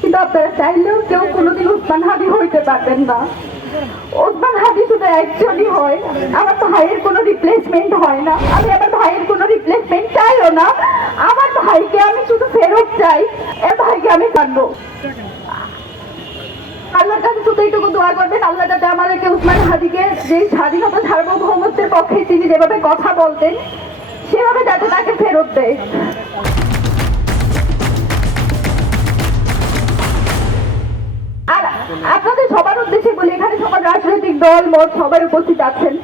কিন্তু আপনারা চাইলেও কেউ কোনোদিন ওসমান হাদি হইতে পারবেন না। ওসমান হাদি শুধু একজনই হয়, আমার ভাইয়ের কোনো রিপ্লেসমেন্ট হয় না। আমি আমার ভাইয়ের কোনো রিপ্লেসমেন্ট চাইও না। আমার ভাইকে আমি শুধু ফেরত চাই, এর ভাইকে আমি জানবো। আল্লাহর কাছে শুধু এইটুকু দোয়া করবেন, আল্লাহ যাতে আমাদেরকে ওসমান হাদিকে যে স্বাধীনতা সার্বভৌমত্বের পক্ষে তিনি যেভাবে কথা বলতেন সেভাবে যাতে তাকে ফেরত দেয়। আর আপনাদের সবার উদ্দেশ্যে বলি, এখানে সবার রাজনৈতিক দল মত সবাই উপস্থিত আছেন।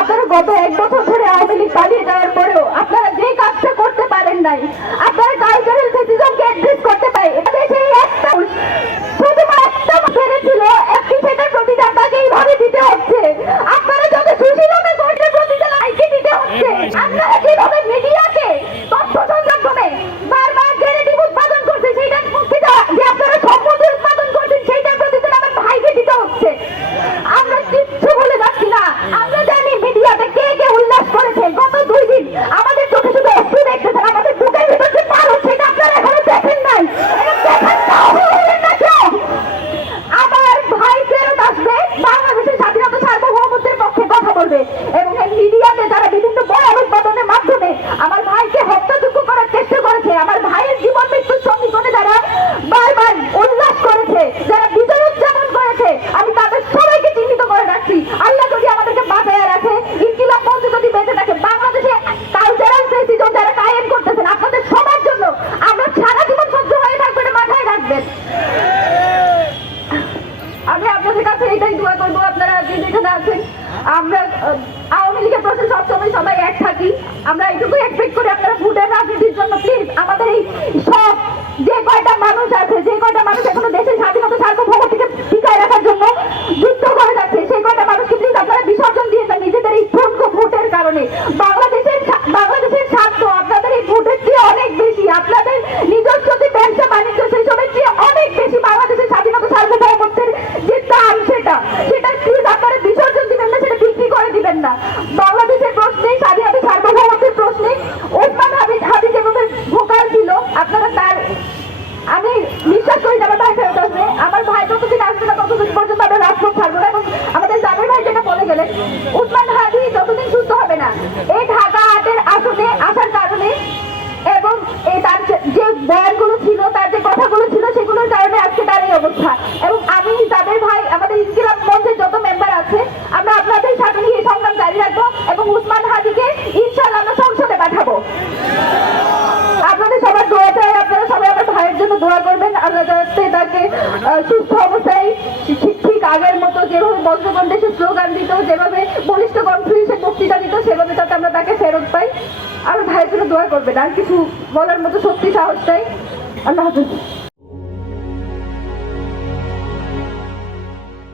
আপনারা গত 1 বছর ধরে আওয়ামী লীগ পালিয়ে যাওয়ার পরেও আপনারা যে কাজটা করতে পারেন নাই, আপনারা কালচারাল ফেসিজমকে অ্যাড্রেস করতে পারে। এটা সেই একটা শুধুমাত্র পেরেছিল একটি, সেটার প্রতিদান তাকে এইভাবে দিতে হচ্ছে। আপনারা যত সুশীলতা করতে প্রতিদান আইকে দিতে হচ্ছে। আপনারা কিভাবে মিডিয়াকে তথ্য সংগ্রহে বারবার জেনেটিভ উৎপাদন করছে, সেইটার পক্ষে যে আপনারা সম্পত্তি উৎপাদন করছেন সেইটার প্রতিদান আমার ভাইকে দিতে হচ্ছে। আমরা কিচ্ছু বলে যাচ্ছি না। আমরা জানি মিডিয়াতে কে কে উল্লাস করেছে। গত 2 দিন আমাদের চোখে শুধু অস্ত্র দেখতেছেন, আমাদের বুকের ভিতর যে পার হচ্ছে সেটা আপনারা এখনো দেখেন নাই। আমার ভাই ফেরত আসবে, বাংলাদেশের স্বাধীনতা সার্বভৌমত্বের পক্ষে কথা বলবে এবং এই মিডিয়াতে যারা বিভিন্ন বয়ান উৎপাদনের মাধ্যমে আমার ভাইকে হত্যাযোগ্য করার চেষ্টা করেছে, আমার ভাইয়ের জীবন মৃত্যুর সমীকরণে যারা বারবার উল্লাস করেছে, যারা বিজয় উদযাপন করেছে, আমি তাদের সবাইকে চিহ্নিত করে রাখছি। আল্লাহ যদি আমাদেরকে বাঁচায় রাখে, ইনকিলাব মঞ্চ যদি বেঁচে থাকে, বাংলাদেশে কালচারাল ফেসিজম যারা কায়েম করতেছেন আপনাদের সবার জন্য আমরা সারা জীবন সহ্য হয়ে থাকবো, এটা মাথায় রাখবেন। আমি আপনাদের কাছে এটাই দোয়া করবো, আপনারা যে যেখানে আছেন, আমরা আওয়ামী লীগের প্রশ্নে সবসময় সবাই এক থাকি। আমরা এইটুকু এক্সপেক্ট করি আপনারা ভোটের রাজনীতির জন্য প্লিজ আমাদের এই সব যে কয়টা মানুষ আছে, যে কয়টা মানুষ এখনো দেশের স্বাধীনতা সার্বভৌমত্বকে টিকায় রাখার জন্য যুদ্ধ করে যাচ্ছে, সেই কয়টা মানুষকে প্লিজ আপনারা বিসর্জন দিয়ে দেন নিজেদের এই ঠুনক ভোটের কারণে। বাংলাদেশের স্বার্থ আপনাদের এই ভোটের চেয়ে অনেক বেশি, আপনাদের নিজস্ব যে ব্যবসা বাণিজ্য সেই সবের চেয়ে অনেক বেশি বাংলাদেশের স্বাধীনতা সার্বভৌমত্বের যে দাম সেটা প্লিজ আপনারা বিসর্জন দিবেন না, সেটা বিক্রি করে দিবেন না। বাংলাদেশের প্রশ্নে, স্বাধীনতা সার্বভৌমত্বের প্রশ্নে ওসমান হাদি যেভাবে ভোকাল ছিল, আপনারা তার, আমি বিশ্বাস করি আমার ভাই ফেরত আসবে। আমার ভাই যতদিন আসবে না ততদিন পর্যন্ত আমরা রাজপথ ছাড়বো না। এবং আমাদের জামির ভাই যেটা বলে গেলেন, ওসমান হাদি যতদিন সুস্থ হবে না এই ঢাকা 8-এর আসনে আসার কারণে এবং তার যে বয়ানগুলো ছিল, তার যে কথাগুলো ছিল, সেগুলোর কারণে আজকে তার এই অবস্থা। এবং আমি জাবের ভাই, আমাদের ইনকিলাব মঞ্চের যত মেম্বার আছে, আমরা আপনাদের সাথে নিয়ে সংগ্রাম জারি রাখবো এবং ওসমান হাদিকে ইনশাআল্লাহ আমরা সংসদে পাঠাবো। আপনাদের সবার দোয়া চাই, আপনারা সবাই আমার ভাইয়ের জন্য দোয়া করবেন। আল্লাহ যাতে তাকে সুস্থ অবস্থায় ঠিক আগের মতো যেভাবে বঙ্গবন্ধু দেশে স্লোগান দিত, যেভাবে বলিষ্ঠ কনফিউশন বক্তৃতা দিত, সেভাবে যাতে আমরা তাকে ফেরত পাই। আমার ভাইয়ের জন্য দোয়া করবেন। আর কিছু বলার মতো সত্যি সাহস চাই। আল্লাহ হাফেজ।